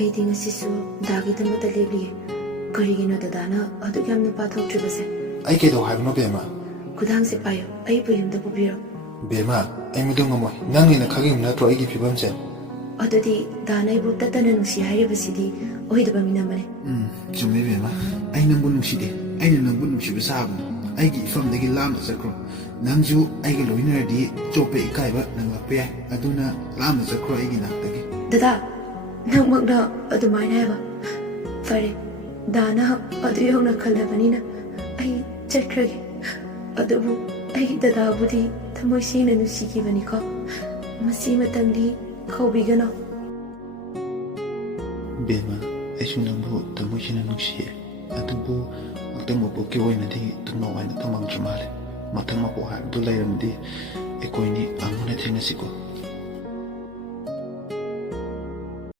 ꯑꯩꯗꯤ ꯉꯁꯤꯁꯨ ꯗꯥꯒꯤꯗꯃꯛꯇ ꯂꯦꯞꯂꯤꯌꯦ ꯀꯔꯤꯒꯤꯅꯣ ꯗꯗꯥꯅ ꯑꯗꯨꯛ ꯌꯥꯝꯅ ꯄꯥꯊꯣꯛꯇ꯭ꯔꯤꯕꯁꯦ ꯑꯩ ꯀꯩꯗꯧ ꯍꯥꯏꯕꯅꯣ ꯕꯦꯝꯃ ꯈꯨꯗꯥꯡꯁꯦ ꯄꯥꯏꯌꯣ ꯑꯩꯕꯨ ꯌꯨꯝꯗ ꯄꯨꯕꯤꯔꯣ ꯕꯦꯝꯃ ꯑꯩ ꯃꯗꯨ ꯉꯝꯃꯣꯏ ꯅꯪꯅ ꯈꯪꯉꯤꯕ ꯅꯠꯇ꯭ꯔꯣ ꯑꯩꯒꯤ ꯐꯤꯕꯝꯁꯦ ꯑꯗꯨꯗꯤ ꯗꯥꯅ ꯑꯩꯕꯨ ꯇꯠꯇꯅ ꯅꯨꯡꯁꯤ ꯍꯥꯏꯔꯤꯕꯁꯤꯗꯤ ꯑꯣꯏꯗꯕ ꯃꯤꯅꯝꯕꯅꯤ ꯆꯨꯝꯃꯦ ꯕꯦꯝꯃ ꯑꯩ ꯅꯪꯕꯨ ꯅꯨꯡꯁꯤꯗꯦ ꯑꯩꯅ ꯅꯪꯕꯨ ꯅꯨꯡꯁꯤꯕ ꯁꯥꯕꯅꯤ ꯑꯩꯒꯤ ꯏꯐꯝꯗꯒꯤ ꯂꯥꯞꯅ ꯆꯠꯈ꯭ꯔꯣ ꯅꯪꯁꯨ ꯑꯩꯒ ꯂꯣꯏꯅꯔꯗꯤ ꯆꯣꯞꯄ ꯏꯀꯥꯏꯕ ꯅꯪꯂꯛꯄ ꯌꯥꯏ ꯑꯗꯨꯅ ꯂꯥꯞꯅ ꯆꯠꯈ꯭ꯔꯣ ꯑꯩꯒꯤ ꯅꯥꯛꯇꯒꯤ ꯗꯗꯥ ꯅꯪꯃꯛꯅ ꯑꯗꯨꯃꯥꯏꯅ ꯍꯥꯏꯕ ꯐꯔꯦ ꯗꯥꯅ ꯑꯗꯨ ꯌꯧꯅ ꯈꯜꯂꯕꯅꯤꯅ ꯑꯩ ꯆꯠꯈ꯭ꯔꯒꯦ ꯑꯗꯨꯕꯨ ꯑꯩ ꯗꯗꯥꯕꯨꯗꯤ ꯊꯃꯣꯏ ꯁꯦꯡꯅ ꯅꯨꯡꯁꯤꯈꯤꯕꯅꯤꯀꯣ ꯃꯁꯤꯃꯇꯪꯗꯤ ꯀꯧꯕꯤꯒꯅꯣ ꯕꯦꯝꯃ ꯑꯩꯁꯨ ꯅꯪꯕꯨ ꯊꯃꯣꯏ ꯁꯦꯡꯅ ꯅꯨꯡꯁꯤꯌꯦ ꯑꯗꯨꯕꯨ ꯃꯊꯪ ꯃꯄꯣꯛꯀꯤ ꯑꯣꯏꯅꯗꯤ ꯇꯨꯡꯅꯧ ꯍꯥꯏꯅ ꯇꯝꯃꯝꯗ꯭ꯔ ꯃꯥꯜꯂꯦ ꯃꯊꯪ ꯃꯄꯣꯛ ꯍꯥꯏꯕꯗꯨ ꯂꯩꯔꯝꯃꯗꯤ ꯑꯩꯈꯣꯏꯅꯤ ꯑꯃꯨꯛ ꯍꯟꯅ ꯊꯦꯡꯅꯁꯤꯀꯣ